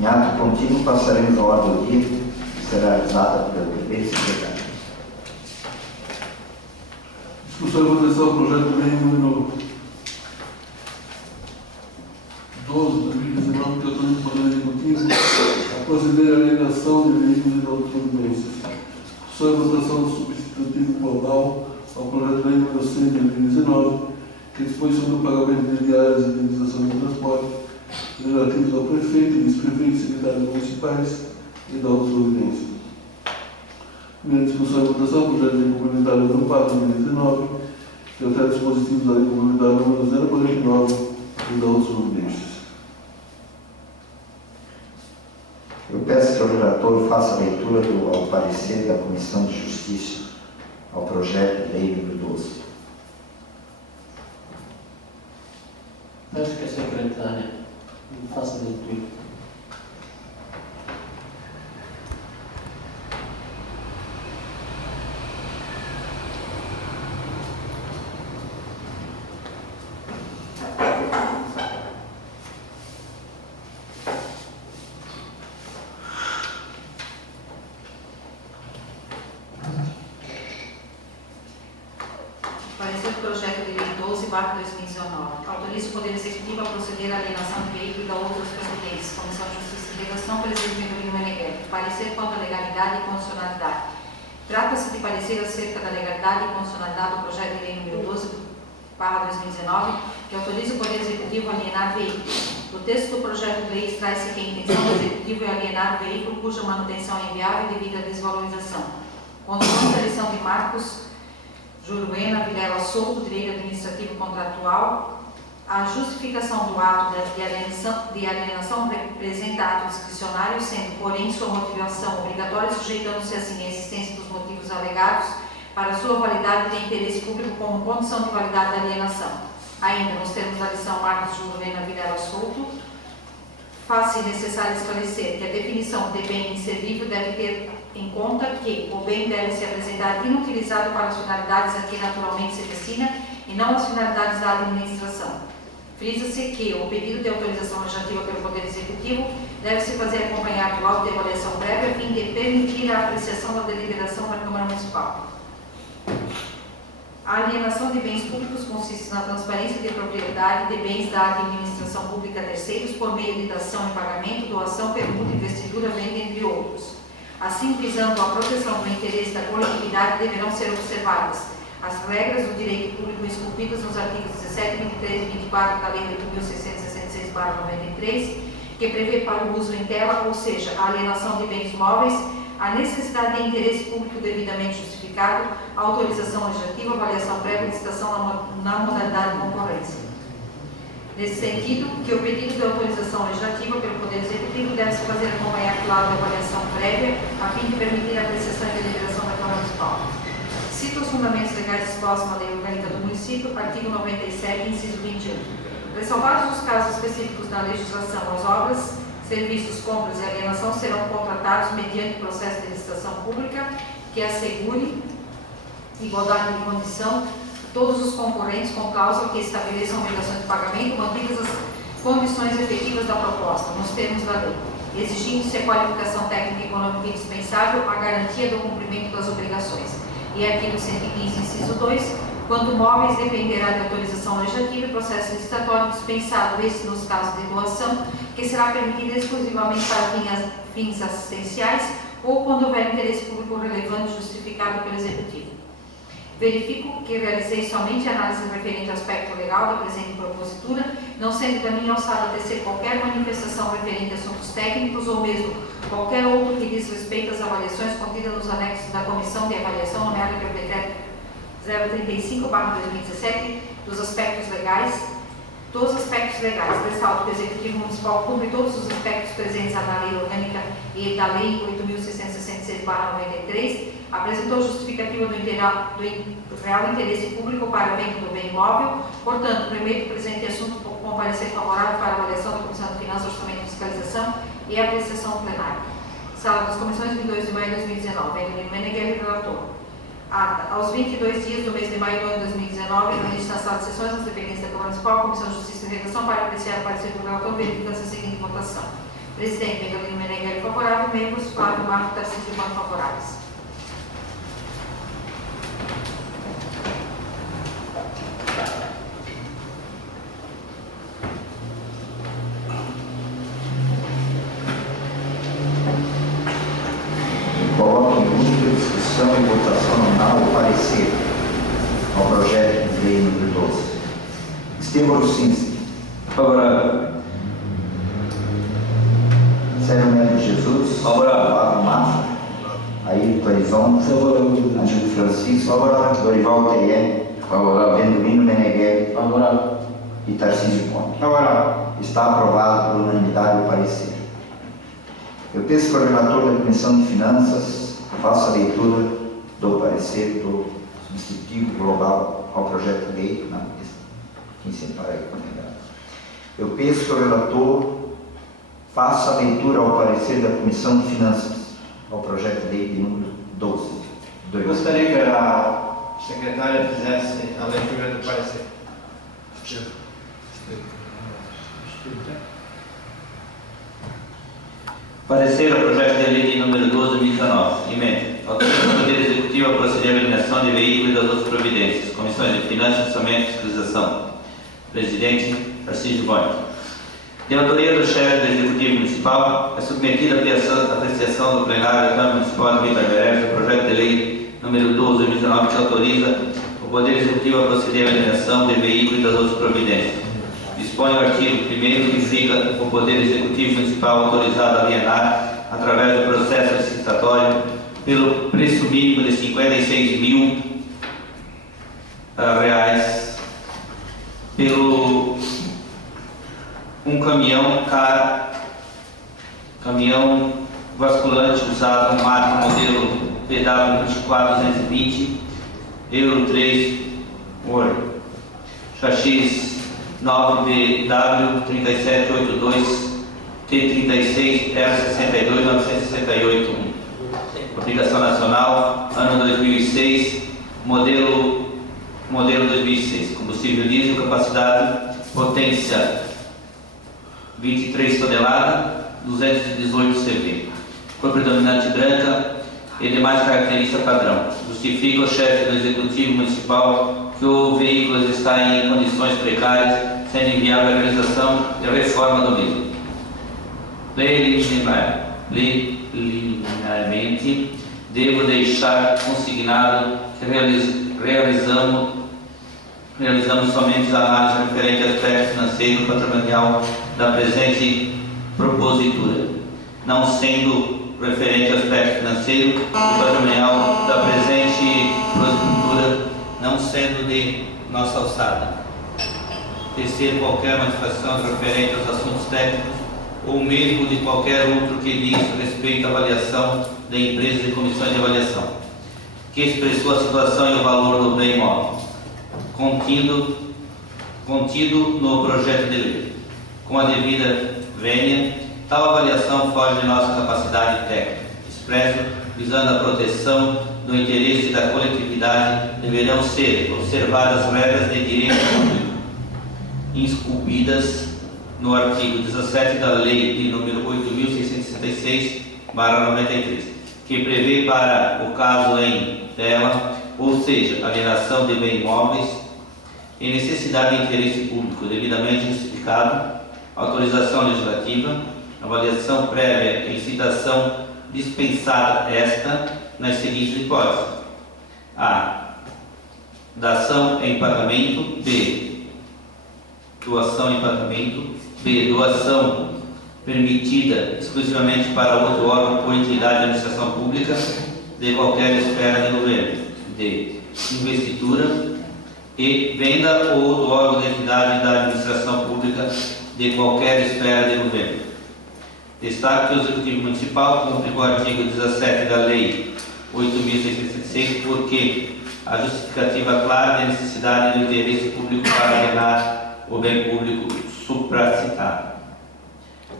Em ato contínuo, passaremos à ordem do dia, que será dada pelo primeiro secretário. Discussão e votação do projeto de lei número 12 de 2019, que autoriza o Poder Executivo a proceder à alienação de veículos e de outras providências. Discussão e votação do substitutivo global ao projeto de lei número 100 de 2019, que dispõe sobre o pagamento de diárias e indenização de transporte relativos ao prefeito, vice-prefeito, secretários municipais e de outras providências. Primeira discussão e votação do projeto de lei complementar número 4 de 2019, que altera dispositivos da lei complementar número 049 e de outras providências. Eu peço que o relator faça a leitura ao parecer da Comissão de Justiça ao projeto de lei número 12. Peço que a secretária faça a leitura. Parecer do projeto de lei 12/2019. Autoriza o Poder Executivo a proceder à alienação de veículo e da outras procedências. Comissão de Justiça e Redação, presidente Benjamin Meneghelli. Parecer quanto à legalidade e constitucionalidade. Trata-se de parecer acerca da legalidade e constitucionalidade do projeto de lei número 12/2019, que autoriza o Poder Executivo a alienar veículos. Do texto do projeto de lei extrai-se que a intenção do Executivo é alienar o veículo cuja manutenção é inviável devido à desvalorização. Constante a lição de Marcos Juruena Vilela Souto, Direito Administrativo Contratual, a justificação do ato de alienação representa ato discricionário, sendo, porém, sua motivação obrigatória, sujeitando-se assim à existência dos motivos alegados para sua validade de interesse público como condição de validade da alienação. Ainda, nos termos da lição Marcos Juruena Vilela Souto, faz-se necessário esclarecer que a definição de bem inservível deve ter em conta que o bem deve se apresentar inutilizado para as finalidades a que naturalmente se destina e não as finalidades da administração. Frisa-se que o pedido de autorização legislativa pelo Poder Executivo deve-se fazer acompanhado do laudo de avaliação prévia a fim de permitir a apreciação da deliberação da Câmara Municipal. A alienação de bens públicos consiste na transferência de propriedade de bens da administração pública a terceiros por meio de dação em pagamento, doação, permuta, investidura, venda, entre outros. Assim, visando a proteção do interesse da coletividade, deverão ser observadas as regras do direito público esculpidas nos artigos 17, 23 e 24 da Lei 8.666/93, que prevê para o uso em tela, ou seja, a alienação de bens móveis, a necessidade de interesse público devidamente justificado, a autorização legislativa, avaliação prévia e licitação na modalidade de concorrência. Nesse sentido, que o pedido de autorização legislativa pelo Poder Executivo deve-se fazer acompanhar do lado de avaliação prévia, a fim de permitir a apreciação e deliberação da Câmara Municipal. Cito os fundamentos legais dispostos na Lei Orgânica do Município, artigo 97, inciso 21. Ressalvados os casos específicos da legislação, as obras, serviços, compras e alienação serão contratados mediante processo de licitação pública que assegure igualdade de condição todos os concorrentes com cláusula que estabeleçam obrigações de pagamento, mantidas as condições efetivas da proposta, nos termos da lei, exigindo-se a qualificação técnica e econômica indispensável à garantia do cumprimento das obrigações. E artigo 115, inciso 2, quando móveis dependerá de autorização legislativa e processo licitatório dispensado, esse nos casos de doação, que será permitida exclusivamente para fins assistenciais ou quando houver interesse público relevante justificado pelo Executivo. Verifico que realizei somente análise referente ao aspecto legal da presente propositura, não sendo da minha alçada tecer qualquer manifestação referente a assuntos técnicos ou mesmo qualquer outro que diz respeito às avaliações contidas nos anexos da Comissão de Avaliação nomeada pelo Decreto 035/2017 dos aspectos legais. Ressalto que o Executivo Municipal cumpre todos os aspectos presentes na Lei Orgânica e da Lei 8.666/93, apresentou justificativa do real interesse público para a venda do bem imóvel, portanto, primeiro presente assunto com parecer favorável para a avaliação da Comissão de Finanças, Orçamento e Fiscalização e apreciação plenária. Sala das Comissões, 22 de maio de 2019. Benjamin Meneghelli, relator. Aos 22 dias do mês de maio do ano 2019, reunido na sala de sessões das dependências da Câmara Municipal, Comissão de Justiça e Redação, para apreciar o parecer do relator, verificando-se a seguinte votação. Presidente Bengalino Meneghelli favorável. Membros Flávio Marco Tarcísio Mano favoráveis. Coloco em única discussão e votação nominal o parecer ao projeto de lei número 12. Estevam Rucinski. Favorável. Sérgio Neto de Jesus. Favorável. Flávio Mafra. Ayrton Arizon. Favorável. Ângelo Francisco. Favorável. Dorival Teien. Favorável. Bendomino Meneghelli Favorável. e Tarcísio Conde. Favorável. Está aprovado por unanimidade o parecer. Eu peço que o relator da Comissão de Finanças faça a leitura do parecer do substitutivo global ao projeto de lei. Não, quem separa aí, eu peço que o relator faça a leitura ao parecer da Comissão de Finanças ao projeto de lei de número 12. Eu gostaria que a secretária fizesse a leitura do parecer. Parecer ao projeto de lei de número 12, 2019. Emenda. Autoriza o Poder Executivo a proceder à eliminação de veículos e das outras providências. Comissões de Finanças, Orçamento e Fiscalização. Presidente Tarcísio Conde. De autoria do chefe do Executivo Municipal, é submetida à apreciação do plenário da Câmara Municipal de Vitor Guerreiro o projeto de lei número 12, 2019, que autoriza o Poder Executivo a proceder à eliminação de veículos e das outras providências. Dispõe o artigo 1º que fica o Poder Executivo Municipal autorizado a alienar, através do processo licitatório, pelo preço mínimo de R$56 mil, pelo um caminhão basculante usado, marca modelo PW24220, Euro 3, Word, chassis 9BW 3782 T36 R62 968. Aplicação nacional, ano 2006, modelo 2006. Combustível diesel, capacidade, potência 23 toneladas, 218 CV. Cor predominante branca e demais características padrão. Justifica o chefe do Executivo Municipal que o veículo está em condições precárias, sendo inviável a realização e a reforma do mesmo. Preliminarmente, devo deixar consignado que realizamos somente a análise referente ao aspecto financeiro e patrimonial da presente propositura, não sendo referente ao aspecto financeiro e patrimonial da presente propositura, não sendo de nossa alçada. Tecer qualquer manifestação referente aos assuntos técnicos ou mesmo de qualquer outro que diz respeito à avaliação da empresa e comissões de avaliação, que expressou a situação e o valor do bem imóvel, contido no projeto de lei. Com a devida vênia, tal avaliação foge de nossa capacidade técnica. Expresso, visando a proteção do interesse da coletividade, deverão ser observadas regras de direito público, incluídas no artigo 17 da Lei de número 8.666/93, que prevê para o caso em tela, ou seja, alienação de bens imóveis e necessidade de interesse público devidamente justificado, autorização legislativa, avaliação prévia e licitação dispensada esta nas seguintes hipóteses: A. Dação em pagamento. B. Doação em pagamento. B. Doação permitida exclusivamente para outro órgão ou entidade de administração pública de qualquer esfera de governo. D. Investitura. E. Venda ou do órgão de entidade da administração pública de qualquer esfera de governo. Destaque que o Executivo Municipal cumpre com o artigo 17 da Lei 8.666, porque a justificativa clara da necessidade do interesse público para alienar o bem público supracitado.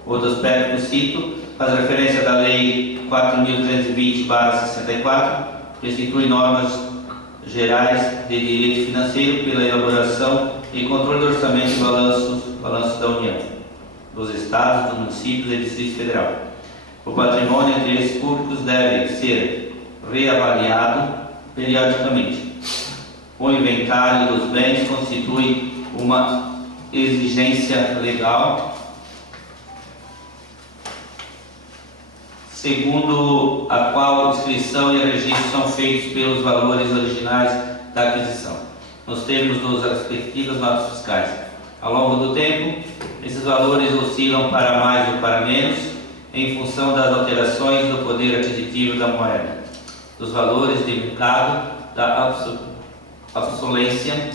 Outro aspecto que cito, faz referência da Lei 4.320/64, que institui normas gerais de direito financeiro pela elaboração e controle do orçamento e balanços da União. dos estados, dos municípios e do Distrito Federal. O patrimônio e interesses públicos devem ser reavaliado periodicamente. O inventário dos bens constitui uma exigência legal, segundo a qual a inscrição e registro são feitos pelos valores originais da aquisição, nos termos das respectivas notas fiscais. Ao longo do tempo, esses valores oscilam para mais ou para menos, em função das alterações do poder aquisitivo da moeda, dos valores de mercado, da obsolência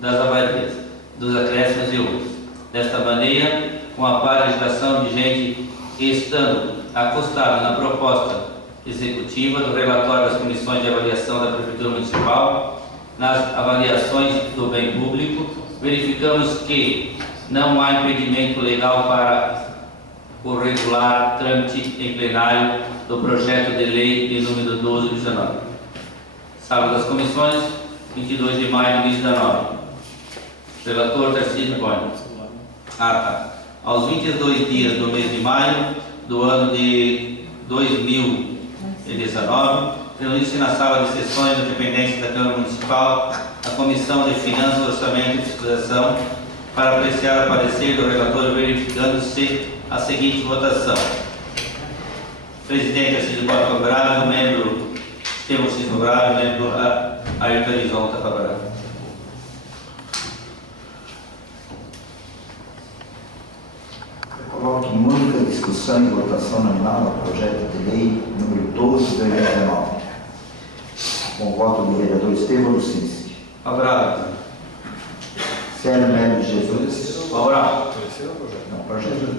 das avarias, dos acréscimos e outros. Desta maneira, com a paralisação vigente estando acostado na proposta executiva do relatório das comissões de avaliação da Prefeitura Municipal, nas avaliações do bem público, verificamos que não há impedimento legal para o regular trâmite em plenário do projeto de lei de número 1219. Sábado das comissões, 22 de maio de 2019. Relator Tarcísio Gomes. Aos 22 dias do mês de maio do ano de 2019, reuniu-se na sala de sessões da dependência da Câmara Municipal a Comissão de Finanças, Orçamento e Fiscalização para apreciar o parecer do relator, verificando-se a seguinte votação. Presidente Tarcísio Gomes favorável, membro Estevão Cisco favorável, membro Ayrton Elizonta favorável. Coloque em única discussão e votação nominal o projeto de lei número 12 de 2019. Com o voto do vereador Estevão Lucinski. Favorável. Célio Melo de Jesus. Favorável. Não, projeto.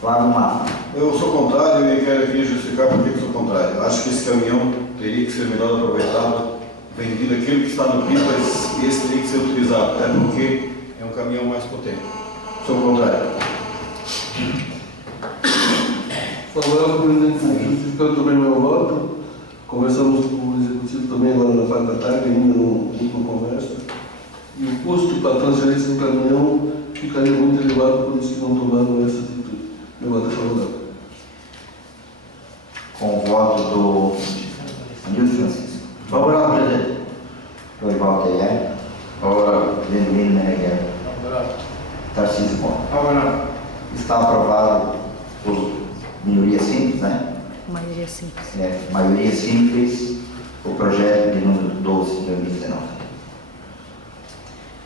Flávio Mafra. Eu sou contrário e quero aqui justificar por que eu sou contrário. Acho que esse caminhão teria que ser melhor aproveitado, vendido aquilo que está no pipa, e esse teria que ser utilizado, até porque é um caminhão mais potente. Sou contrário. Favorável, presidente, justificando também o meu voto. Conversamos com o executivo também agora na parte da tarde, ainda no conversa. E o custo para a transferência do caminhão ficaria muito elevado, por isso que não tomaram essa atitude. Meu voto é favorável. Com o voto do Nilson Francisco. Favorável, presidente. Dorival Teia. Favorável. Lenilino Meneghel. Tarcísio Gomes. Favorável. Está aprovado por minoria simples, né? Maioria simples. Maioria simples, o projeto de número 12 de 2019.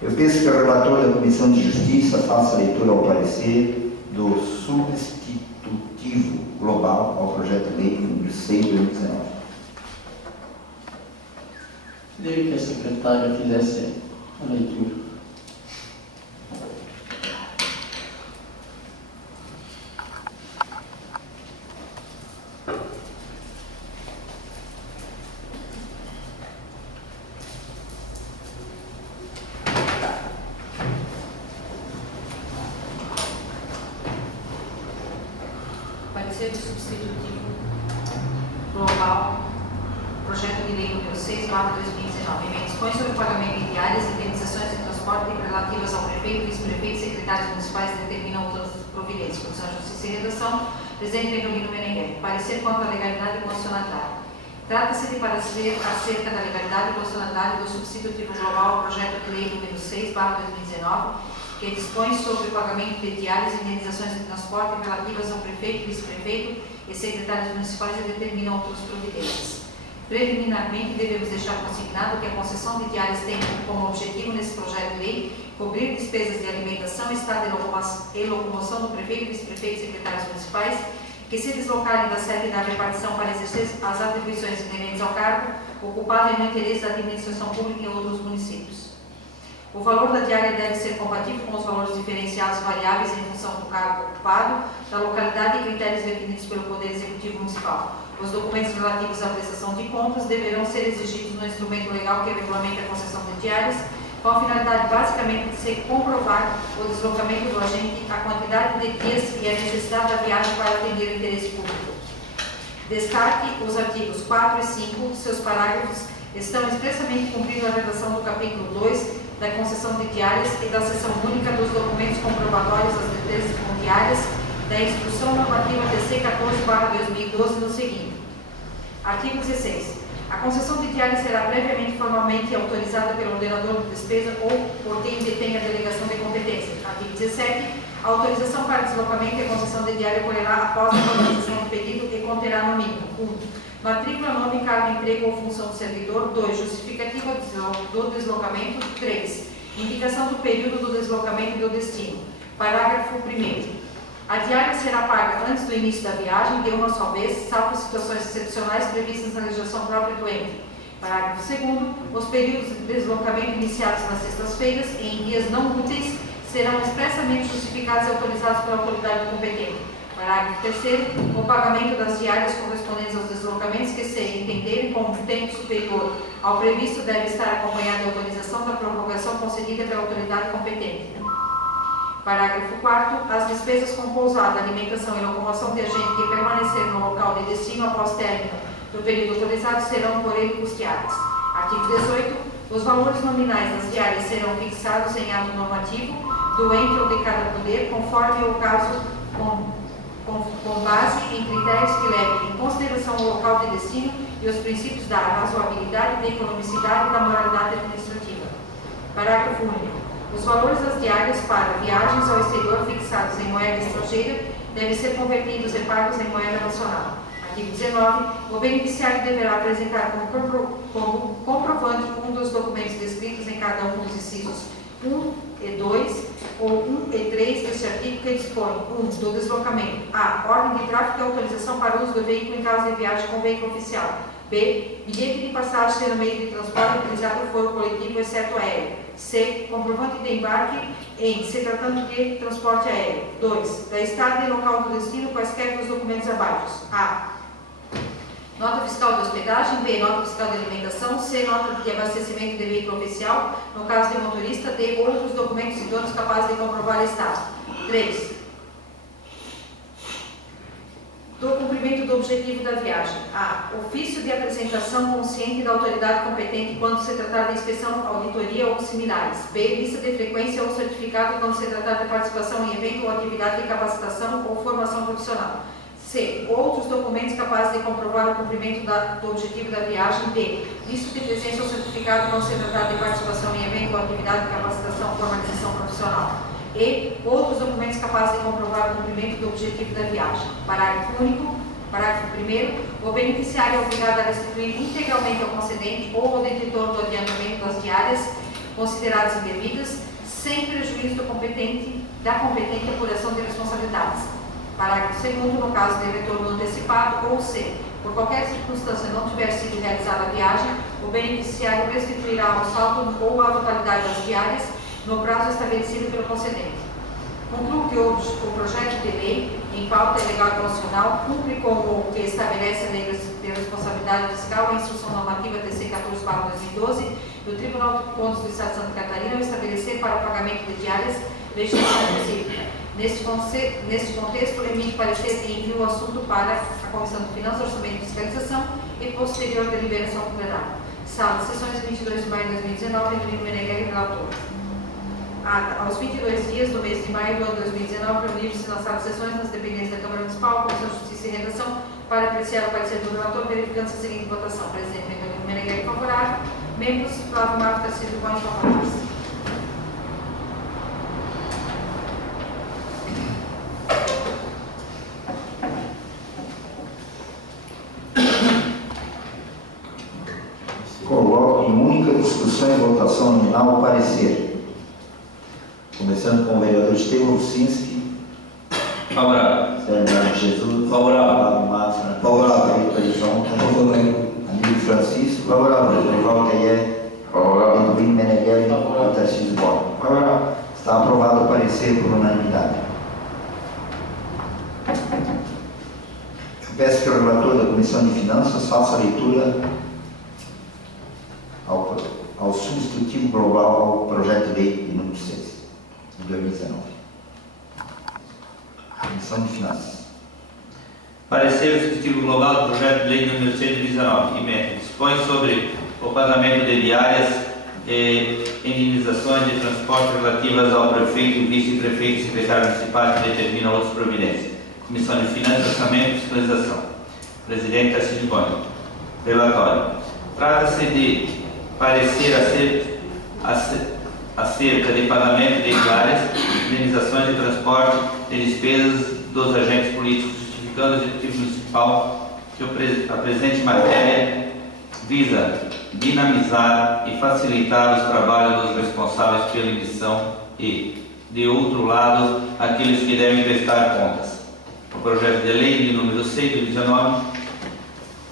Eu peço que o relator da Comissão de Justiça faça a leitura ao parecer do substitutivo global ao projeto de lei número 6 de 2019. Queria que a secretária fizesse a leitura. Parecer do substitutivo global, projeto de lei número 6/2019, emenda dispõe sobre o pagamento de diárias, indenizações de transporte relativas ao prefeito, vice-prefeito e secretários municipais que determinam outras providências. Comissão de Justiça e Redação, presidente Lenilino Meneghel. Parecer quanto à legalidade e constitucionalidade. Trata-se de parecer acerca da legalidade e constitucionalidade do substitutivo global ao projeto de lei número 6/2019, que dispõe sobre o pagamento de diárias e indenizações de transporte relativas ao prefeito, vice-prefeito e secretários municipais e determinam outras providências. Preliminarmente, devemos deixar consignado que a concessão de diárias tem como objetivo nesse projeto de lei cobrir despesas de alimentação, estado e locomoção do prefeito, vice-prefeito e secretários municipais que se deslocarem da sede da repartição para exercer as atribuições inerentes ao cargo ocupado no interesse da administração pública em outros municípios. O valor da diária deve ser compatível com os valores diferenciados variáveis em função do cargo ocupado, da localidade e critérios definidos pelo Poder Executivo Municipal. Os documentos relativos à prestação de contas deverão ser exigidos no instrumento legal que regulamenta a concessão de diárias, com a finalidade basicamente de se comprovar o deslocamento do agente, a quantidade de dias e a necessidade da viagem para atender o interesse público. Destaque os artigos 4 e 5, seus parágrafos estão expressamente cumprindo a redação do capítulo 2 da concessão de diárias e da seção única dos documentos comprobatórios das diárias da Instrução Normativa TC 14/2012 no seguinte. Artigo 16. A concessão de diária será previamente formalmente autorizada pelo ordenador de despesa ou por quem detém a delegação de competência. Artigo 17. A autorização para deslocamento e concessão de diária ocorrerá após a formalização do pedido e conterá no mínimo 1. Matrícula, nome, cargo, emprego ou função do servidor. 2. Justificativa do deslocamento. 3. Indicação do período do deslocamento e do destino. Parágrafo 1º. A diária será paga antes do início da viagem de uma só vez, salvo situações excepcionais previstas na legislação própria do ente. Parágrafo 2º. Os períodos de deslocamento iniciados nas sextas-feiras e em dias não úteis serão expressamente justificados e autorizados pela autoridade competente. Parágrafo 3º. O pagamento das diárias correspondentes aos deslocamentos que se entenderem como tempo superior ao previsto deve estar acompanhado de autorização da prorrogação concedida pela autoridade competente. Parágrafo 4º. As despesas com pousada, alimentação e locomoção de agente que permanecer no local de destino após término do período autorizado serão por ele custeadas. Artigo 18. Os valores nominais das diárias serão fixados em ato normativo do ente ou de cada poder, conforme o caso, com base em critérios que levem em consideração o local de destino e os princípios da razoabilidade, da economicidade e da moralidade administrativa. Parágrafo único. Os valores das diárias para viagens ao exterior fixados em moeda estrangeira devem ser convertidos e pagos em moeda nacional. Artigo 19. O beneficiário deverá apresentar como comprovante um dos documentos descritos em cada um dos incisos 1 e 2 ou 1 e 3 deste artigo que dispõe 1. Do deslocamento. A. Ordem de tráfego e autorização para uso do veículo em caso de viagem com veículo oficial. B. Bilhete de passagem ser o meio de transporte utilizado por foro coletivo, exceto aéreo. C. Comprovante de embarque em se tratando de transporte aéreo. 2. Da estada e local do destino, quaisquer dos documentos abaixo. A. Nota fiscal de hospedagem. B. Nota fiscal de alimentação. C. Nota de abastecimento de veículo oficial, no caso de motorista. D. Outros documentos idôneos capazes de comprovar estado. 3. Do cumprimento do objetivo da viagem. A. Ofício de apresentação consciente da autoridade competente quando se tratar de inspeção, auditoria ou similares. B. Lista de frequência ou certificado quando se tratar de participação em evento ou atividade de capacitação ou formação profissional. C. Outros documentos capazes de comprovar o cumprimento do objetivo da viagem. D. Lista de presença ou certificado quando se tratar de participação em evento ou atividade de capacitação ou formalização profissional. E outros documentos capazes de comprovar o cumprimento do objetivo da viagem. Parágrafo único. Parágrafo 1º. O beneficiário é obrigado a restituir integralmente ao concedente ou ao detentor do adiantamento das diárias consideradas indevidas, sem prejuízo da competente apuração de responsabilidades. Parágrafo 2º. No caso de retorno antecipado ou se, por qualquer circunstância, não tiver sido realizada a viagem, o beneficiário restituirá o saldo ou a totalidade das diárias no prazo estabelecido pelo concedente. Concluo que o projeto de lei, em pauta legal e constitucional, cumpre com o que estabelece a Lei de Responsabilidade Fiscal, a Instrução Normativa TC 14/2012, do Tribunal de Contas do Estado de Santa Catarina, ao estabelecer para o pagamento de diárias legislação específica. Neste contexto, emite parecer e envia o assunto para a Comissão de Finanças, Orçamento e Fiscalização e posterior deliberação do plenário. Sala de sessões 22 de maio de 2019, Rodrigo Meneghelli, relator. Aos 22 dias do mês de maio do ano 2019, reunir-se na sala de sessões nas dependências da Câmara Municipal, Comissão de Justiça e Redação, para apreciar o parecer do relator, verificando-se a seguinte votação. Presidente Rodrigo Meneghelli, favorável. Membros, Flávio Marco Tarcísio Gomes, favoráveis. Coloco em única discussão e votação nominal o parecer. Começando com o vereador Estevam Lucinski. Favorável. Sérgio Jesus. Favorável. Márcio. Favorável. Amigo Francisco. Favorável. João Caia. Favorável. Rodrigo Meneghelli. E Tarcísio Gomes. Favorável. Está aprovado o parecer por unanimidade. Eu peço que o relator da Comissão de Finanças faça a leitura ao substitutivo global ao projeto de lei número 6, de 2019. Comissão de Finanças. Parecer substitutivo global do projeto de lei número 6 de 2019, que dispõe sobre o pagamento de diárias indenizações de transporte relativas ao prefeito, vice-prefeito e secretário municipal que determinam outras providências. Comissão de Finanças, Orçamento e Fiscalização. Presidente Tarcísio Gomes. Relatório. Trata-se de parecer acerca de pagamento de diárias, indenizações de transporte e despesas dos agentes políticos, justificando o Executivo Municipal que a presente matéria visa dinamizar e facilitar os trabalhos dos responsáveis pela emissão e, de outro lado, aqueles que devem prestar contas. O projeto de lei de número 6 de 2019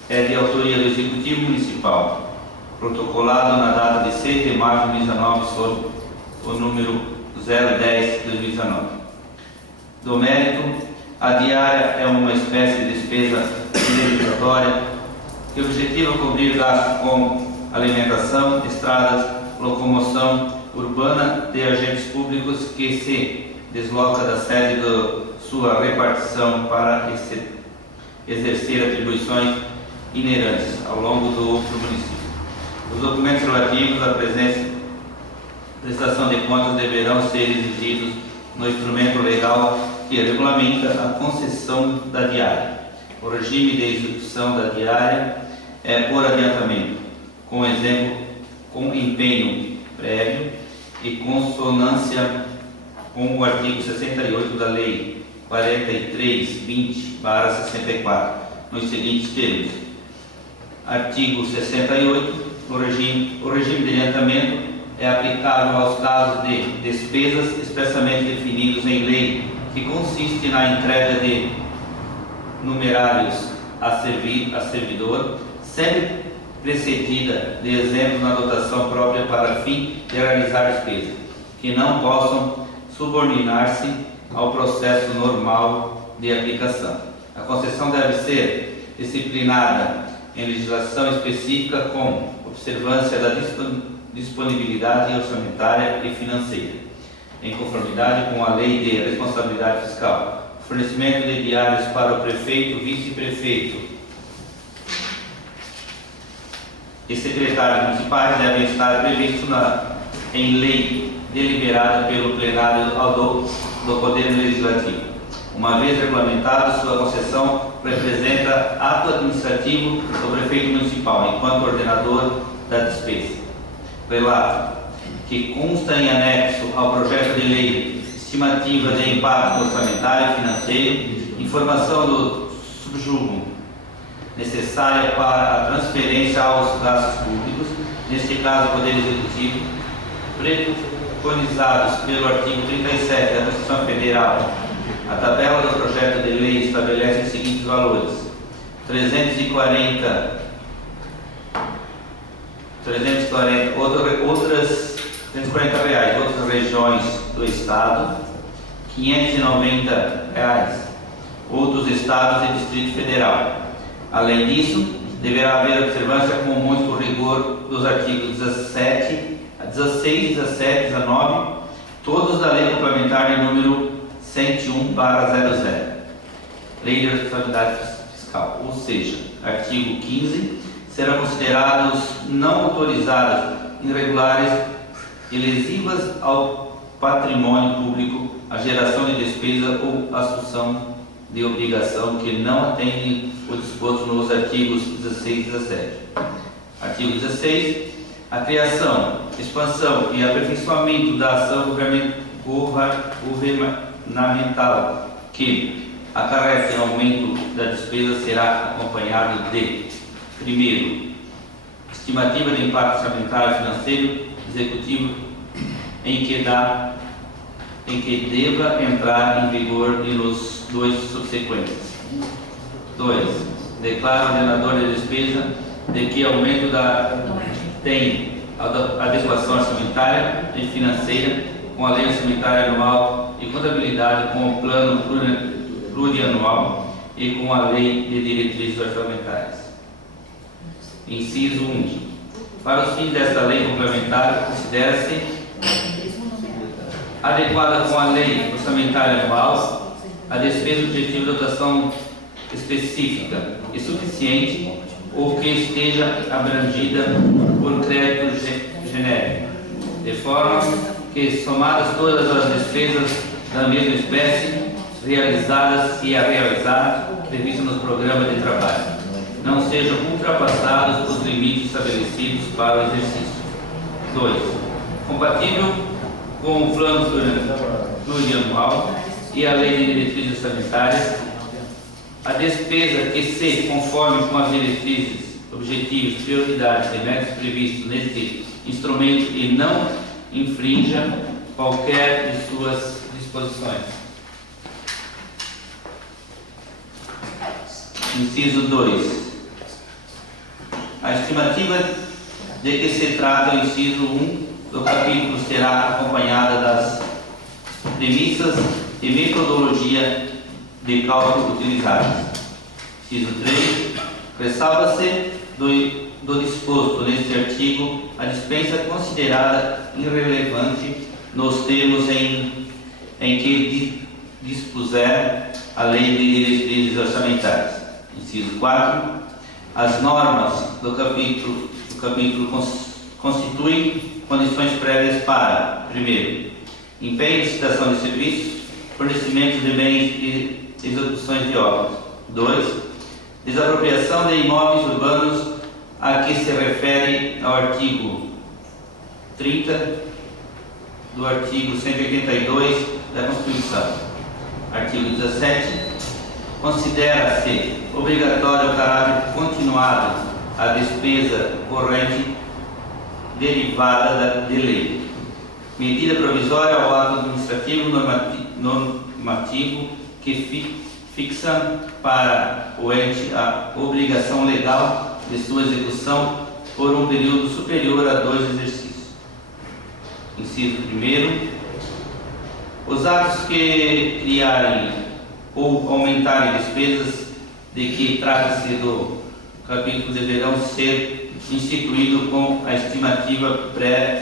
é de autoria do Executivo Municipal, protocolado na data de 6 de março de 2019, sob o número 010 de 2019. Do mérito, a diária é uma espécie de despesa indenizatória que objetiva cobrir gastos com alimentação, estradas, locomoção urbana de agentes públicos que se desloca da sede de sua repartição para exercer atribuições inerentes ao longo do outro município. Os documentos relativos à prestação de contas deverão ser exigidos no instrumento legal que regulamenta a concessão da diária. O regime de execução da diária é por adiantamento, com empenho prévio e consonância com o artigo 68 da Lei 4320/64, nos seguintes termos. Artigo 68. O regime de adiantamento é aplicável aos casos de despesas expressamente definidos em lei, que consiste na entrega de numerários a servidor, sempre precedida de exemplos na dotação própria para fim de realizar despesa, que não possam subordinar-se ao processo normal de aplicação. A concessão deve ser disciplinada em legislação específica com observância da disponibilidade orçamentária e financeira, em conformidade com a Lei de Responsabilidade Fiscal. O fornecimento de diários para o prefeito, vice-prefeito e secretários municipais devem estar previstos em lei deliberada pelo plenário do Poder Legislativo. Uma vez regulamentado, sua concessão representa ato administrativo do prefeito municipal, enquanto ordenador da despesa. Relato que consta em anexo ao projeto de lei estimativa de impacto orçamentário e financeiro, informação do subjúdice necessária para a transferência aos gastos públicos, neste caso o Poder Executivo, preconizados pelo artigo 37 da Constituição Federal. A tabela do projeto de lei estabelece os seguintes valores: 340 reais, outras regiões do estado, R$590, outros estados e Distrito Federal. Além disso, deverá haver observância com muito rigor dos artigos 16, 17 e 19, todos da Lei Complementar de número 101/00, Lei de Responsabilidade Fiscal, ou seja, artigo 15, serão considerados não autorizadas, irregulares e lesivas ao patrimônio público a geração de despesa ou assunção de obrigação que não atendem o disposto nos artigos 16 e 17. Artigo 16. A criação, expansão e aperfeiçoamento da ação governamental que acarrete aumento da despesa será acompanhado de: primeiro, estimativa de impacto orçamentário e financeiro executivo em que deva entrar em vigor e nos dois subsequentes. 2. Declara o ordenador de despesa de que aumento tem adequação orçamentária e financeira com a lei orçamentária anual e contabilidade com o plano plurianual e com a lei de diretrizes orçamentárias. Inciso 1. Para os fins desta lei complementar, considera-se adequada com a lei orçamentária anual a despesa objetiva de dotação específica e suficiente ou que esteja abrangida por crédito genérico. de forma que, somadas todas as despesas da mesma espécie, realizadas e a realizar, previstas nos programas de trabalho, não sejam ultrapassados os limites estabelecidos para o exercício. 2. Compatível com o plano plurianual e a lei de diretrizes orçamentárias, a despesa que se conforme com as diretrizes, objetivos, prioridades e metas previstos neste instrumento e não infrinja qualquer de suas disposições. Inciso 2. A estimativa de que se trata o inciso 1 do capítulo será acompanhada das premissas e metodologia de cálculo utilizadas. Inciso 3. Ressalva-se do disposto neste artigo a dispensa considerada irrelevante nos termos em que dispuser a lei de diretrizes orçamentárias. Inciso 4. As normas do capítulo constituem condições prévias para: primeiro, empenho de licitação de serviços, fornecimento de bens e execuções de obras. 2. Desapropriação de imóveis urbanos a que se refere ao artigo 30 do artigo 182 da Constituição. Artigo 17. Considera-se obrigatório o caráter continuado à despesa corrente derivada de lei. Medida provisória ao ato administrativo normativo que fixa para o ente a obrigação legal de sua execução por um período superior a 2 exercícios. Inciso 1. Os atos que criarem ou aumentarem despesas de que trata-se do capítulo deverão ser instituídos com a estimativa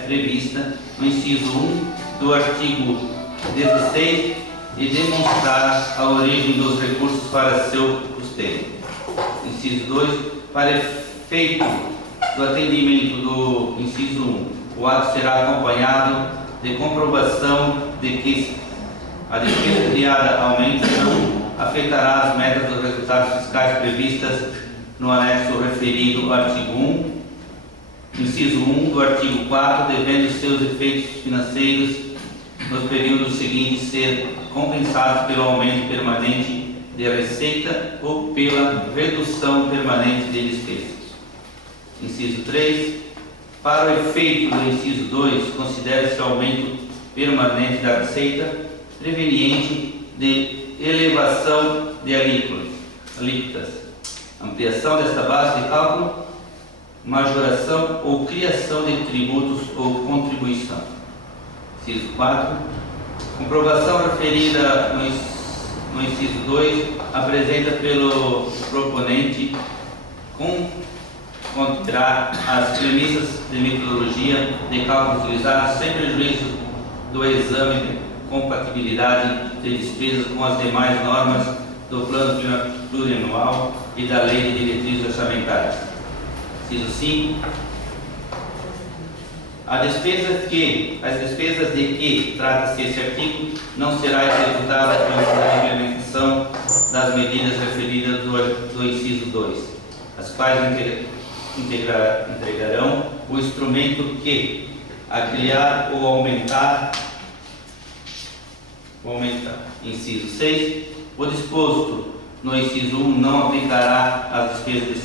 prevista no inciso 1 do artigo 16 e demonstrar a origem dos recursos para seu custeio. Inciso 2. Para efeito do atendimento do inciso 1, o ato será acompanhado de comprovação de que a despesa criada aumenta não afetará as metas dos resultados fiscais previstas no anexo referido ao artigo 1, inciso 1 do artigo 4, devendo seus efeitos financeiros nos períodos seguintes ser compensados pelo aumento permanente de receita ou pela redução permanente de despesas. Inciso 3. Para o efeito do inciso 2, considera-se aumento permanente da receita preveniente de elevação de alíquotas, ampliação desta base de cálculo, majoração ou criação de tributos ou contribuição. Inciso 4. Comprovação referida no inciso 2 apresenta pelo proponente contra as premissas de metodologia de cálculo utilizadas sem prejuízo do exame de compatibilidade de despesas com as demais normas do plano plurianual e da lei de diretrizes orçamentárias. Inciso 5. As despesas de que trata-se este artigo não será executada antes da implementação das medidas referidas do inciso 2, as quais integrarão o instrumento que, a criar ou aumentar. Inciso 6. O disposto no inciso 1 não aplicará às despesas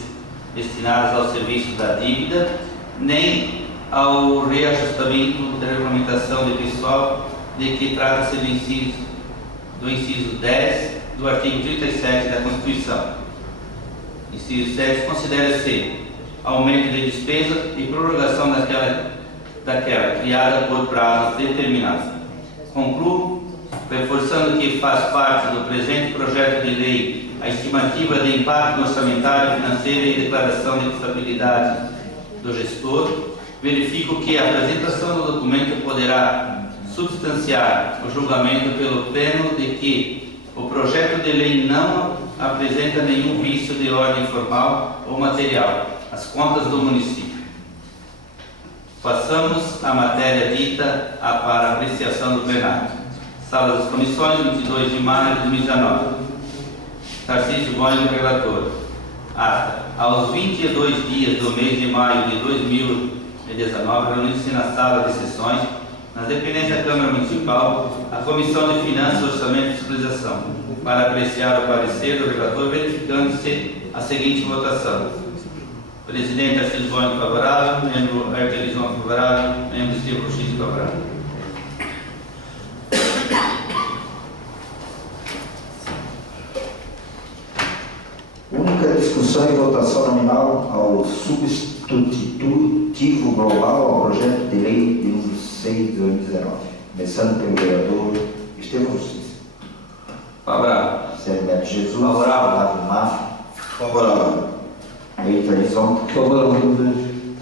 destinadas ao serviço da dívida, nem ao reajustamento da regulamentação de pessoal de que trata-se do inciso 10 do artigo 37 da Constituição. Inciso 7. Considera-se aumento de despesa e prorrogação daquela criada por prazos determinados. Concluo reforçando que faz parte do presente projeto de lei a estimativa de impacto orçamentário, financeiro e declaração de estabilidade do gestor. Verifico que a apresentação do documento poderá substanciar o julgamento pelo Pleno de que o projeto de lei não apresenta nenhum vício de ordem formal ou material às contas do município. Passamos à matéria dita para apreciação do plenário. Sala das Comissões, 22 de maio de 2019. Tarcísio Gomes, relator. Ata. Aos 22 dias do mês de maio de 2019, reuniu-se na sala de sessões, na dependência da Câmara Municipal, a Comissão de Finanças, Orçamento e Fiscalização, para apreciar o parecer do relator, verificando-se a seguinte votação. Presidente Tarcísio Gomes favorável, membro Artelis João favorável, membro Silvio X favorável. Única discussão e votação nominal ao substitutivo global ao projeto de lei de número 6 de 2019, começando pelo vereador Estevão Justiça. Favorável. Sérgio Neto Jesus. Favorável. Otávio Mafra. Favorável. Eita Lison. Favorável, presidente.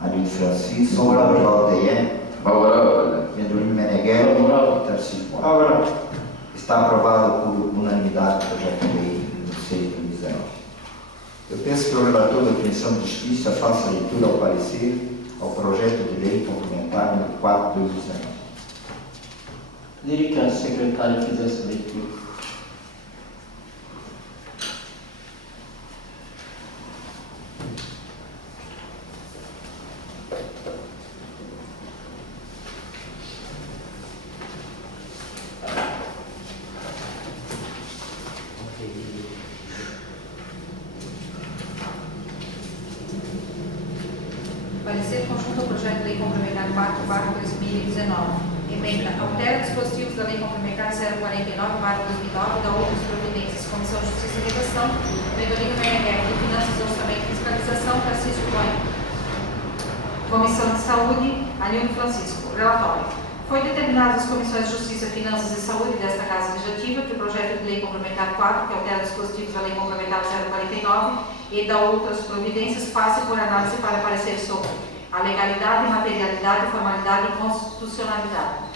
Anílio Francisco. Favorável. Aldeia. Favorável. Medulino Meneghelli. Favorável. Tarcísio Gomes. Favorável. Está aprovado por unanimidade o projeto de lei número 6 de 2019. Eu peço que o relator da Comissão de Justiça faça a leitura ao parecer ao projeto de lei complementar número 4 de 2019. Pediria que a secretária fizesse a leitura. Parecer conjunto ao projeto de lei complementar 4/2019. Emenda. Altera dispositivos da lei complementar 049/2009 e da outras providências. Comissão de Justiça e Redação. Medulino Meneghelli. De Finanças, Orçamento e Fiscalização. Tarcísio Gomes. Comissão de Saúde. Anílio Francisco. Relatório. Foi determinado às Comissões de Justiça, Finanças e Saúde desta Casa Legislativa que o projeto de lei complementar 4, que altera dispositivos da lei complementar 049 e da outras providências, passe por análise para parecer sobre a legalidade, materialidade, formalidade e constitucionalidade.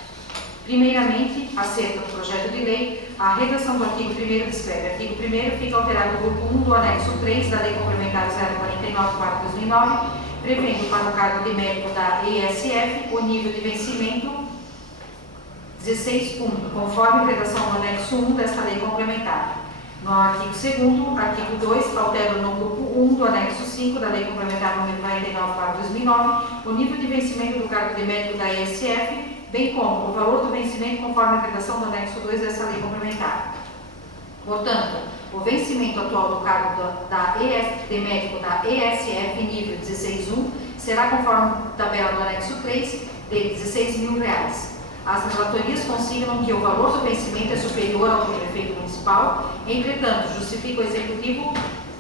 Primeiramente, acerca do projeto de lei, a redação do artigo 1º descreve. Artigo 1º fica alterado o grupo 1 do anexo 3 da lei complementar 049/2009, prevendo para o cargo de médico da ESF o nível de vencimento 16 pontos, conforme a redação do anexo 1 desta lei complementar. No artigo 2º, artigo 2, altera no grupo 1 do anexo 5 da lei complementar número 49/2009 o nível de vencimento do cargo de médico da ESF, bem como o valor do vencimento conforme a redação do anexo 2 dessa lei complementar. Portanto, o vencimento atual do cargo de médico da ESF nível 16.1 será conforme tabela do anexo 3 de R$ 16.000. As relatorias consignam que o valor do vencimento é superior ao do prefeito municipal. Entretanto, justifica o Executivo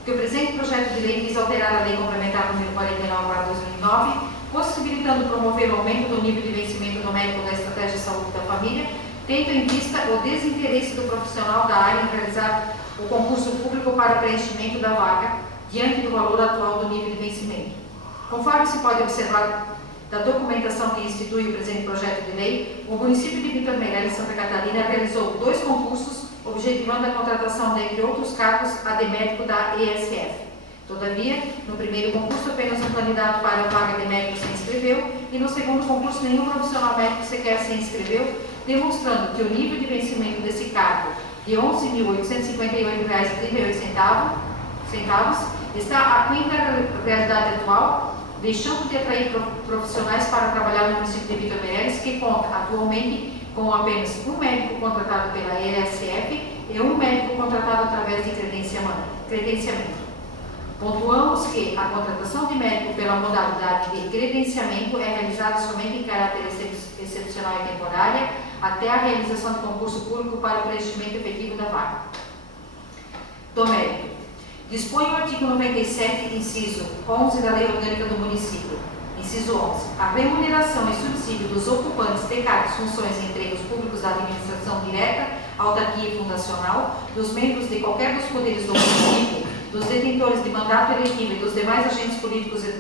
que o presente projeto de lei visa alterar a lei complementar número 49/2009, possibilitando promover o aumento do nível de vencimento do médico da Estratégia de Saúde da Família, tendo em vista o desinteresse do profissional da área em realizar o concurso público para preenchimento da vaga, diante do valor atual do nível de vencimento. Conforme se pode observar da documentação que institui o presente projeto de lei, o município de Vitor Meirelles, Santa Catarina, realizou 2 concursos, objetivando a contratação, dentre outros cargos, a de médico da ESF. Todavia, no primeiro concurso, apenas um candidato para a vaga de médico se inscreveu e no segundo concurso, nenhum profissional médico sequer se inscreveu, demonstrando que o nível de vencimento desse cargo, de R$ 11.858,38, está aquém da realidade atual, deixando de atrair profissionais para trabalhar no município de Vitor Meirelles, que conta atualmente com apenas um médico contratado pela ESF e um médico contratado através de credenciamento. Pontuamos que a contratação de médico pela modalidade de credenciamento é realizada somente em caráter excepcional e temporária, até a realização do concurso público para o preenchimento efetivo da vaga. Do mérito. Dispõe o artigo 97, inciso 11 da Lei Orgânica do Município. Inciso 11. A remuneração e subsídio dos ocupantes de cargos, funções e empregos públicos da administração direta, autarquia e fundacional, dos membros de qualquer dos poderes do município, dos detentores de mandato eletivo e dos demais agentes políticos e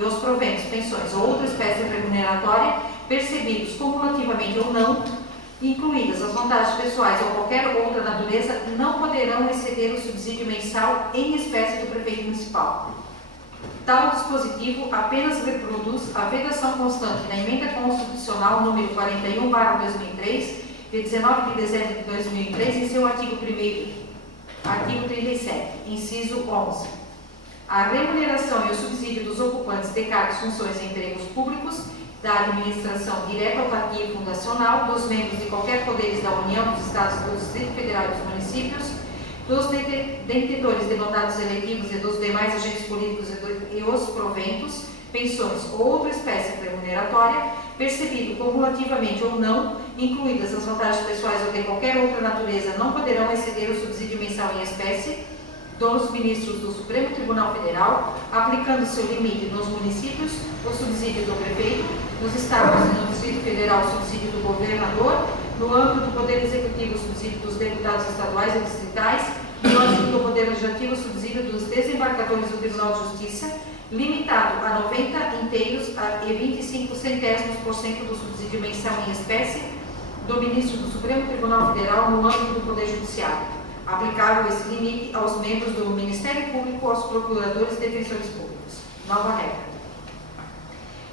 os proventos, pensões ou outra espécie remuneratória, percebidos cumulativamente ou não, incluídas as vantagens pessoais ou qualquer outra natureza, não poderão exceder o subsídio mensal em espécie do prefeito municipal. Tal dispositivo apenas reproduz a vedação constante na Emenda Constitucional número 41/2003, de 19 de dezembro de 2003, em seu artigo 1º, artigo 37, inciso 11. A remuneração e o subsídio dos ocupantes de cargos, funções e empregos públicos da administração direta, autarquia e fundacional, dos membros de qualquer poderes da União, dos Estados, do Distrito Federal e dos municípios, dos detentores de mandatos eletivos e dos demais agentes políticos e os proventos, pensões ou outra espécie remuneratória, percebido cumulativamente ou não, incluídas as vantagens pessoais ou de qualquer outra natureza, não poderão exceder o subsídio mensal em espécie dos ministros do Supremo Tribunal Federal, aplicando seu limite nos municípios, o subsídio do prefeito, nos estados e no Distrito Federal, o subsídio do governador, no âmbito do Poder Executivo, o subsídio dos deputados estaduais e distritais, no âmbito do Poder Legislativo, o subsídio dos desembargadores do Tribunal de Justiça, limitado a 90 inteiros e 25 centésimos% do subsídio mensal em espécie do ministro do Supremo Tribunal Federal no âmbito do Poder Judiciário. Aplicável esse limite aos membros do Ministério Público, aos procuradores e defensores públicos. Nova regra.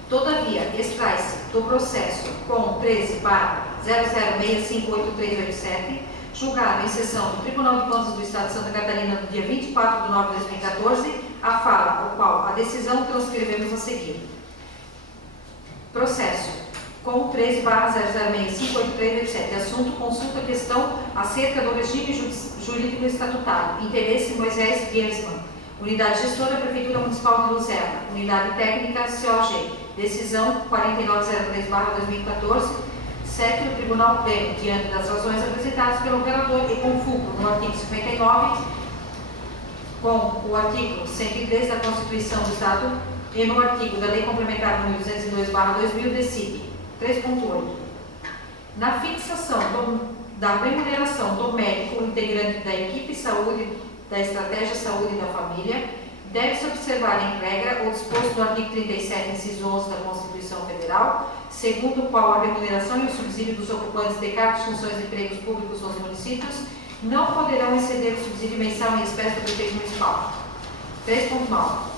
Todavia, extrai-se do processo com 13/00658387, julgado em sessão do Tribunal de Contas do Estado de Santa Catarina no dia 24 de nove de 2014, a fala, o qual a decisão transcrevemos a seguir. Processo com 13/00658387, assunto: consulta questão acerca do regime jurídico estatutário. Interesse: Moisés Giersmann. Unidade gestora, Prefeitura Municipal de Luzerna. Unidade técnica, COG. Decisão 4903/2014. 7. O Tribunal Pleno, diante das razões apresentadas pelo relator e com fulcro no artigo 59, com o artigo 103 da Constituição do Estado e no artigo da Lei Complementar nº 202/2000, decide. 3.8. Na fixação da remuneração do médico integrante da equipe saúde da Estratégia Saúde da Família, deve-se observar em regra o disposto no artigo 37, inciso 11 da Constituição Federal, segundo o qual a remuneração e o subsídio dos ocupantes de cargos, funções e empregos públicos nos municípios não poderão exceder o subsídio mensal em espécie do prefeito municipal. 3.9.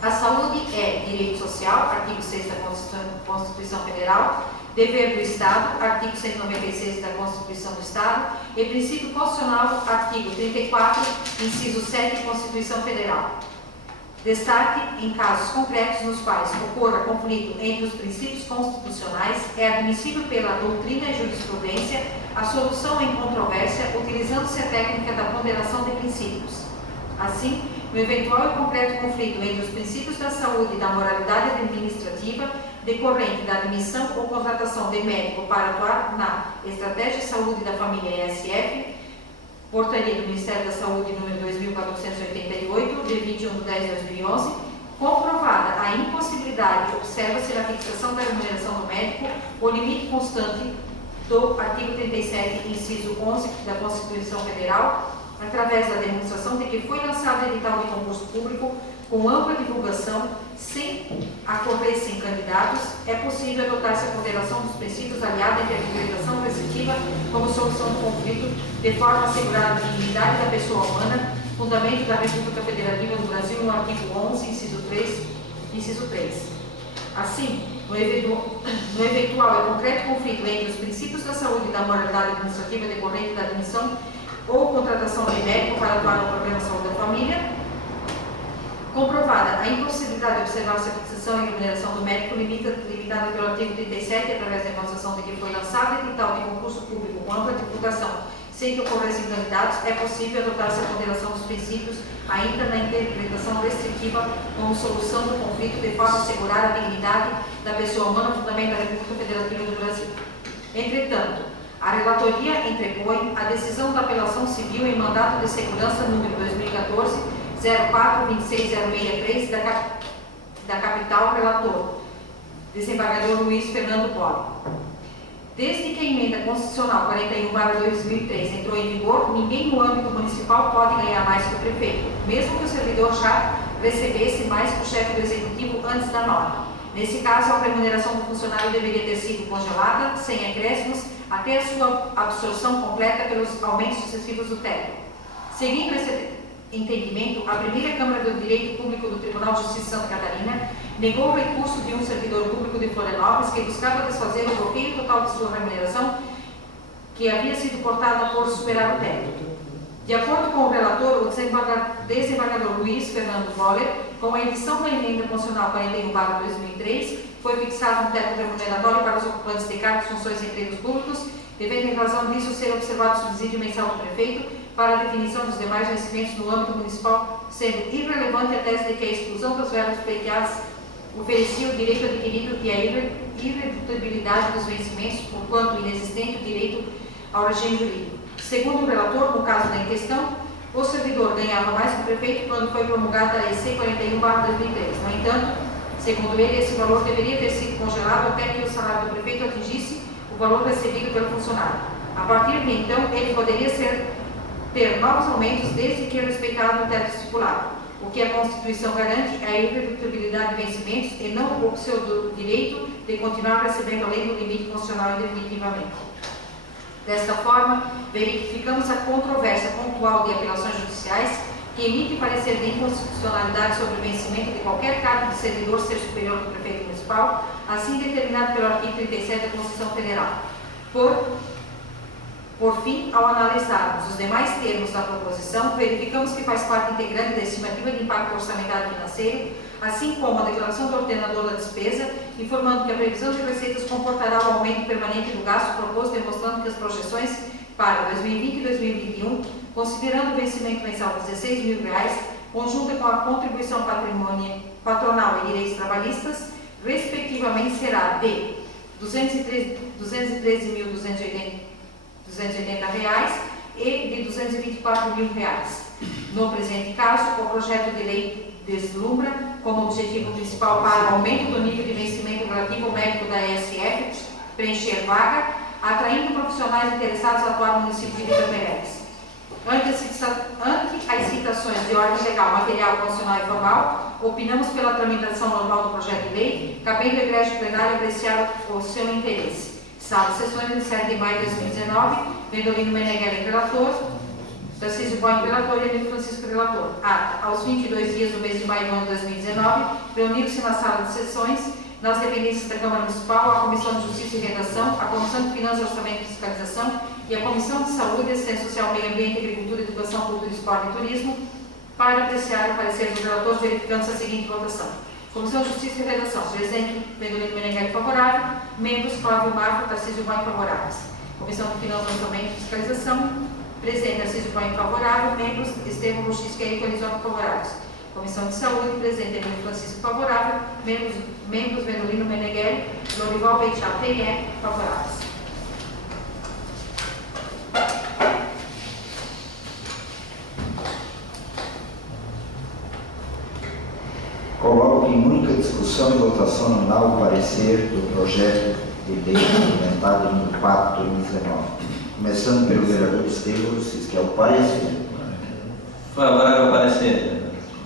A saúde é direito social, artigo 6 da Constituição Federal, dever do Estado, artigo 196 da Constituição do Estado, e princípio constitucional, artigo 34, inciso 7 da Constituição Federal. Destaque: em casos concretos nos quais ocorra conflito entre os princípios constitucionais, é admissível pela doutrina e jurisprudência a solução em controvérsia, utilizando-se a técnica da ponderação de princípios. Assim, no eventual e concreto conflito entre os princípios da saúde e da moralidade administrativa, decorrente da admissão ou contratação de médico para atuar na Estratégia de Saúde da Família ESF, Portaria do Ministério da Saúde número 2488, de 21 de 10 de 2011, comprovada a impossibilidade, observa-se na fixação da remuneração do médico o limite constante do artigo 37, inciso 11 da Constituição Federal, através da demonstração de que foi lançado edital de concurso público com ampla divulgação, sem acorrer-se candidatos, é possível adotar-se a ponderação dos princípios aliada entre a interpretação restritiva como solução do conflito, de forma a assegurar a dignidade da pessoa humana, fundamento da República Federativa do Brasil no artigo 11, inciso 3. Assim, no eventual e concreto conflito entre os princípios da saúde e da moralidade administrativa decorrente da admissão ou contratação de médico para atuar no Programa de Saúde da Família, comprovada a impossibilidade de observar-se a fixação e remuneração do médico limitada pelo artigo 37, através da demonstração de que foi lançado edital de concurso público com ampla divulgação, sem que ocorressem candidatos, é possível adotar-se a ponderação dos princípios, ainda na interpretação restritiva, como solução do conflito, de forma a assegurar a dignidade da pessoa humana, fundamento da República Federativa do Brasil. Entretanto, a relatoria entrepõe a decisão da apelação civil em mandato de segurança número 2014 0426063 da capital, relator, desembargador Luiz Fernando Poli. Desde que a emenda constitucional 41/2003 entrou em vigor, ninguém no âmbito municipal pode ganhar mais que o prefeito, mesmo que o servidor já recebesse mais que o chefe do executivo antes da norma. Nesse caso, a remuneração do funcionário deveria ter sido congelada, sem acréscimos, até a sua absorção completa pelos aumentos sucessivos do teto. Seguindo esse entendimento, a primeira Câmara do Direito Público do Tribunal de Justiça de Santa Catarina negou o recurso de um servidor público de Florianópolis que buscava desfazer o bloqueio total de sua remuneração que havia sido cortada por superar o teto. De acordo com o relator, o desembargador Luiz Fernando Voller, com a edição da emenda constitucional 41/2003, foi fixado um teto remuneratório para os ocupantes de cargos, funções e empregos públicos, devendo em razão disso ser observado o subsídio mensal do prefeito para a definição dos demais vencimentos no âmbito municipal, sendo irrelevante a tese de que a exclusão das verbas pleiteadas oferecia o direito adquirido e a irredutibilidade dos vencimentos, porquanto inexistente o direito ao regime jurídico. Segundo o relator, no caso da questão, o servidor ganhava mais que o prefeito quando foi promulgada a Lei C 41/2003. No entanto, segundo ele, esse valor deveria ter sido congelado até que o salário do prefeito atingisse o valor recebido pelo funcionário. A partir de então, ele poderia ter novos aumentos desde que respeitado o teto estipulado. O que a Constituição garante é a irredutibilidade de vencimentos e não o seu direito de continuar recebendo além do limite constitucional indefinitivamente. Desta forma, verificamos a controvérsia pontual de apelações judiciais que emite parecer de inconstitucionalidade sobre o vencimento de qualquer cargo de servidor ser superior do prefeito municipal, assim determinado pelo artigo 37 da Constituição Federal. Por fim, ao analisarmos os demais termos da proposição, verificamos que faz parte integrante da estimativa de impacto orçamentário financeiro, assim como a declaração do ordenador da despesa, informando que a previsão de receitas comportará o aumento permanente do gasto proposto, demonstrando que as projeções para 2020 e 2021, considerando o vencimento mensal de R$16 mil, conjunta com a contribuição patronal e direitos trabalhistas, respectivamente será de R$ 213.280 e de R$224 mil. No presente caso, o projeto de lei deslumbra como objetivo principal para o aumento do nível de vencimento relativo ao mérito da ESF, preencher vaga, atraindo profissionais interessados a atuar no município de Vitor Meireles. Ante as citações de ordem legal, material, constitucional e formal, opinamos pela tramitação normal do projeto de lei, cabendo ao egrégio plenário apreciar o seu interesse. Sala de sessões de 7 de maio de 2019, Vendolino Meneghelli, relator, Tarcísio Boing, relator e Emílio Francisco, relator. Ata, aos 22 dias do mês de maio do ano 2019, reuniram-se na sala de sessões, nas dependências da Câmara Municipal, a Comissão de Justiça e Redação, a Comissão de Finanças, Orçamento e Fiscalização e a Comissão de Saúde, Assistência Social, Meio Ambiente, Agricultura, Educação, Cultura, Esporte e Turismo, para apreciar o parecer dos relatores, verificando-se a seguinte votação. Comissão de Justiça e Redação, presidente Vendolino Meneghelli favorável, membros Flávio Marco, Tarcísio Boing favoráveis. Comissão de Finanças, Orçamento e Fiscalização, presidente Tarcísio Boing favorável, membros Estevam Luxisca e Elisópolis favoráveis. Comissão de Saúde, presidente Emílio Francisco favorável, membros Vendolino Meneghelli, Lorival Beichal TE favoráveis. Coloco em única discussão e votação nominal o parecer do projeto de lei implementado número 4 de 2019. Começando pelo vereador Estevam Luxisca, que é o parecer. Favorável ao parecer.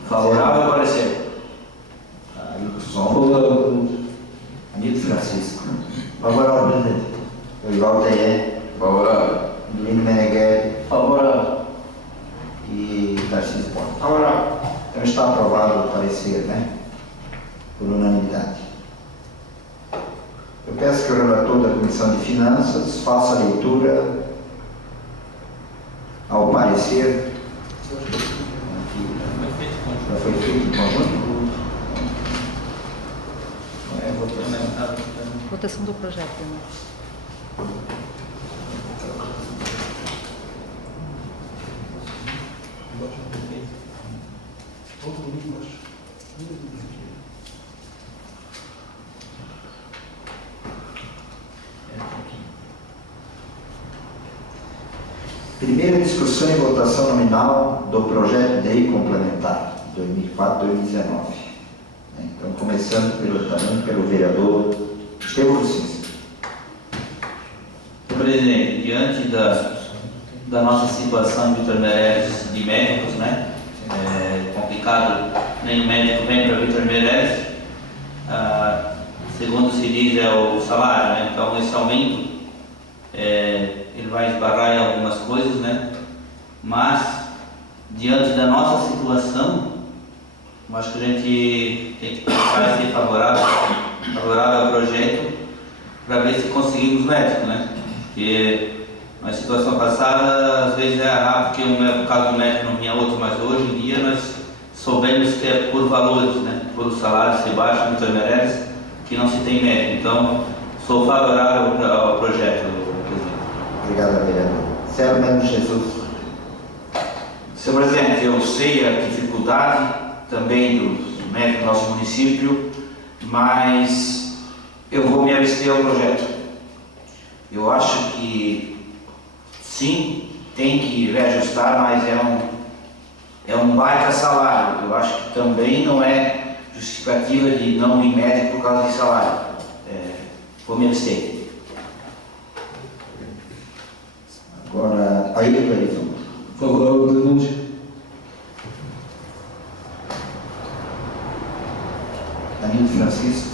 Favorável ao parecer. Ailton Som. Anito Francisco. Favorável, presidente. Lorival TE. Favorável. Vendolino Meneghelli Favorável. e Tarcísio Boing. Favorável. Então está aprovado o parecer, né? Por unanimidade. Eu peço que o relator da Comissão de Finanças faça a leitura ao parecer. Já foi feito em conjunto? Não é votação. Votação do projeto, né? Primeira discussão e votação nominal do projeto de lei complementar 2004-2019. Então, começando também pelo vereador Estevam Luxisca. Presidente, diante da nossa situação em Vitor Meireles de médicos, né? É complicado, nenhum médico vem para Vitor Meireles, segundo se diz é o salário, né? Então esse aumento ele vai esbarrar em algumas coisas, né? Mas diante da nossa situação, eu acho que a gente tem que pensar em ser favorável ao projeto para ver se conseguimos médico, né? Porque na situação passada, às vezes é porque por causa do médico não vinha outro, mas hoje em dia nós soubemos que é por valores, né? Por o salário ser baixo, muitas merece, que não se tem médico. Então, sou favorável ao projeto, presidente. Obrigado, vereador. Sérgio Mendes Jesus. Senhor presidente, eu sei a dificuldade também dos médicos do nosso município, mas eu vou me abster ao projeto. Eu acho que sim, tem que reajustar, mas é um baita salário. Eu acho que também não é justificativa de não ir médico por causa de salário. Vou me abster. Agora, aí o Clarison. Favorável, presidente. Danilo Francisco.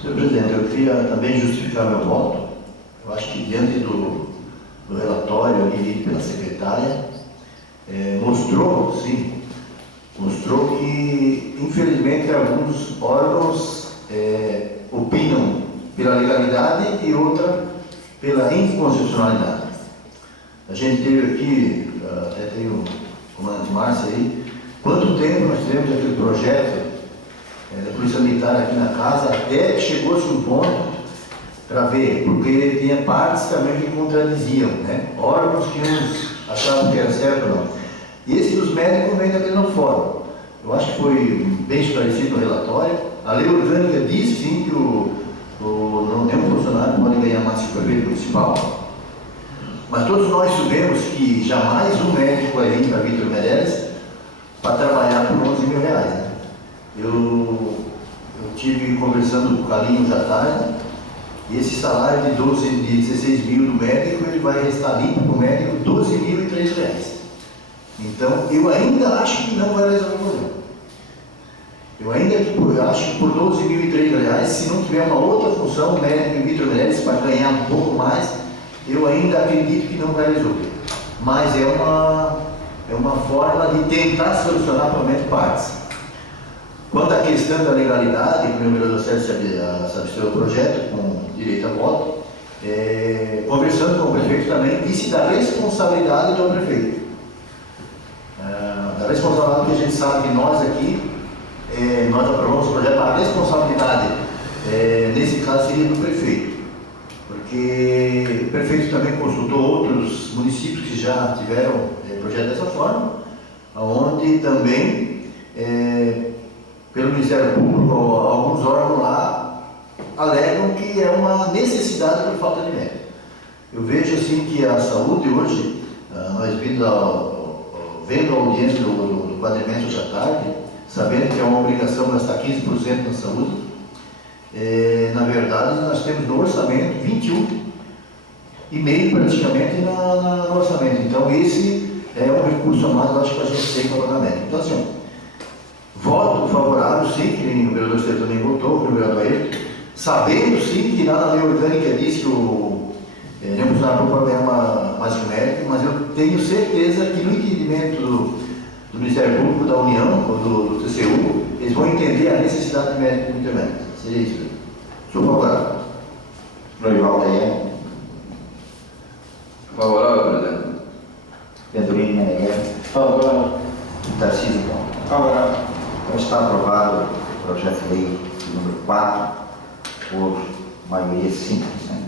Senhor presidente, eu queria também justificar meu voto. Eu acho que diante do relatório ali lido pela secretária, mostrou que, infelizmente, alguns órgãos opinam pela legalidade e outra pela inconstitucionalidade. A gente teve aqui, até tem o comandante Márcio aí, quanto tempo nós tivemos aquele projeto da Polícia Militar aqui na casa, até que chegou-se um ponto para ver, porque tinha partes também que contradiziam, né? Órgãos que uns achavam que era certo ou não. E esse dos médicos vem da mesma forma. Eu acho que foi bem esclarecido no relatório. A lei orgânica diz sim que nenhum funcionário pode ganhar mais que o prefeito municipal. Mas todos nós sabemos que jamais um médico vai vir para Vítor Meireles para trabalhar por 11 mil reais. Né? Eu tive conversando com o Carlinhos à tarde, e esse salário de 16 mil do médico, ele vai restar limpo para o médico 12.003 reais. Então, eu ainda acho que não vai resolver o problema. Eu ainda acho que por 12.003 reais, se não tiver uma outra função, o médico em Vítor Meireles para ganhar um pouco mais, eu ainda acredito que não vai resolver. Mas é uma forma de tentar solucionar pelo menos partes. Quanto à questão da legalidade, que o meu vereador Sérgio se absteve ao projeto, com direito a voto, conversando com o prefeito também, disse da responsabilidade do prefeito. Da responsabilidade que a gente sabe que nós aqui, nós aprovamos o projeto, mas a responsabilidade, nesse caso, seria do prefeito. Porque o prefeito também consultou outros municípios que já tiveram projeto dessa forma, onde também, pelo Ministério Público, alguns órgãos lá alegam que é uma necessidade por falta de médico. Eu vejo assim que a saúde hoje, nós vendo a audiência do quadrimestre hoje à tarde, sabendo que é uma obrigação gastar 15% na saúde, na verdade nós temos no orçamento 21,5% praticamente no orçamento. Então esse é um recurso a mais, eu acho que a gente tem para pagamento. Então assim, voto favorável, sim, que o vereador Estevam também votou, o vereador Ayrton, sabendo sim que lá na lei orgânica diz que o funcionário pode ganhar mais que o médico, mas eu tenho certeza que no entendimento do Ministério Público, da União, ou do TCU, eles vão entender a necessidade de médico no intermédio. Seria isso. Sou favorável. Florival Taia. Favorável, presidente. Pedrinho Meneghel. Favorável. Tarcísio Paulo. Favorável. Então está aprovado o projeto de lei número 4 por maioria simples. Né?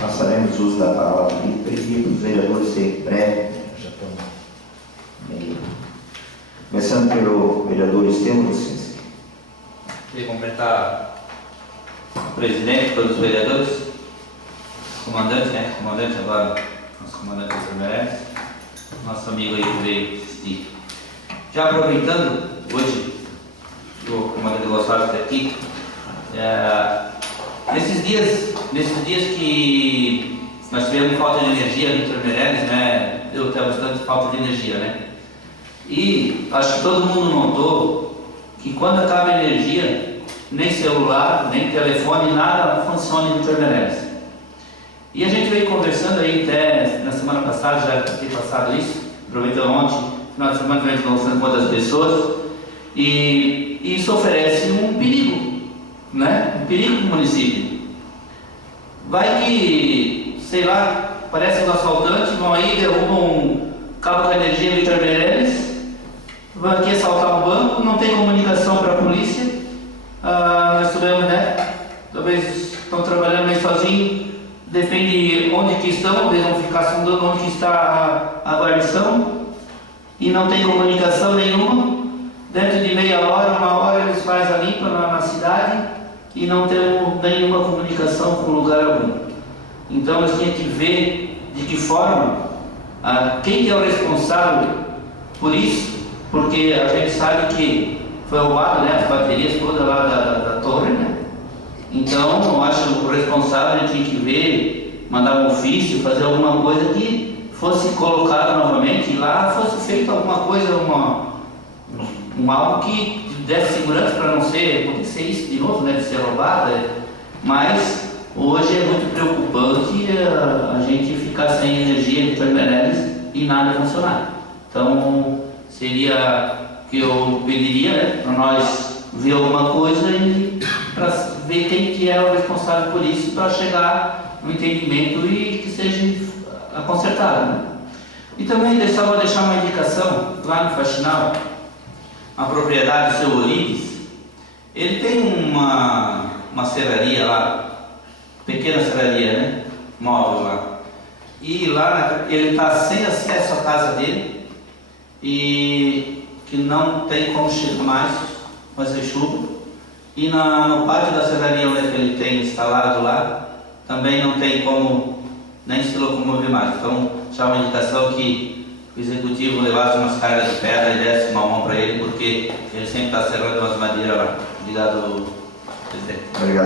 Passaremos o uso da palavra e pedir para os vereadores serem breves, já estão meio. Começando pelo vereador Estevam Lucinski. Queria cumprimentar o presidente, todos os vereadores, comandante, né? Comandante agora, nosso comandante Vítor Meireles, nosso amigo aí que veio assistir. Já aproveitando, hoje, o comandante Gonçalves está aqui, nesses dias que nós tivemos falta de energia no Vítor Meireles, né? Deu até bastante falta de energia, né? E acho que todo mundo notou que quando acaba a energia, nem celular, nem telefone, nada funciona em Vítor Meireles. E a gente veio conversando aí até na semana passada, já tinha passado isso, aproveitando ontem, final de semana, a gente conversando com outras pessoas, e isso oferece um perigo, né? Um perigo para o município. Vai que, sei lá, aparece um assaltante, vão aí, derrubam um cabo de energia em Victor Meirelles, vão aqui assaltar um banco, não tem comunicação para a polícia, nós sabemos, né? Talvez estão trabalhando aí sozinhos, depende onde que estão, eles vão ficar sondando onde que está a guarnição, e não tem comunicação nenhuma. Dentro de meia hora, uma hora, eles fazem a limpa na cidade e não temos nenhuma comunicação com lugar algum. Então nós tínhamos que ver de que forma, quem que é o responsável por isso, porque a gente sabe que foi roubado, né, as baterias todas lá da torre, né? Então eu acho que o responsável a gente tinha que ver, mandar um ofício, fazer alguma coisa que fosse colocado novamente e lá fosse feito alguma coisa, algo que desse segurança para não acontecer isso de novo, né, de ser roubado. Mas hoje é muito preocupante a gente ficar sem energia em Victor Meirelles e nada funcionar. Então seria que eu pediria, né, para nós ver alguma coisa e para ver quem que é o responsável por isso, para chegar no entendimento e que seja consertado, né? E também vou deixar uma indicação lá no Faxinal, a propriedade do seu Orides. Ele tem uma serraria lá, pequena serraria, né, móvel lá, e lá ele está sem acesso à casa dele e que não tem como chegar mais com essa chuva, e no pátio da serraria onde ele tem instalado lá também não tem como nem se locomover mais. Então já uma indicação que o executivo levasse umas cargas de pedra e desse uma mão para ele, porque ele sempre está serrando umas madeiras lá. Obrigado, presidente. Obrigado.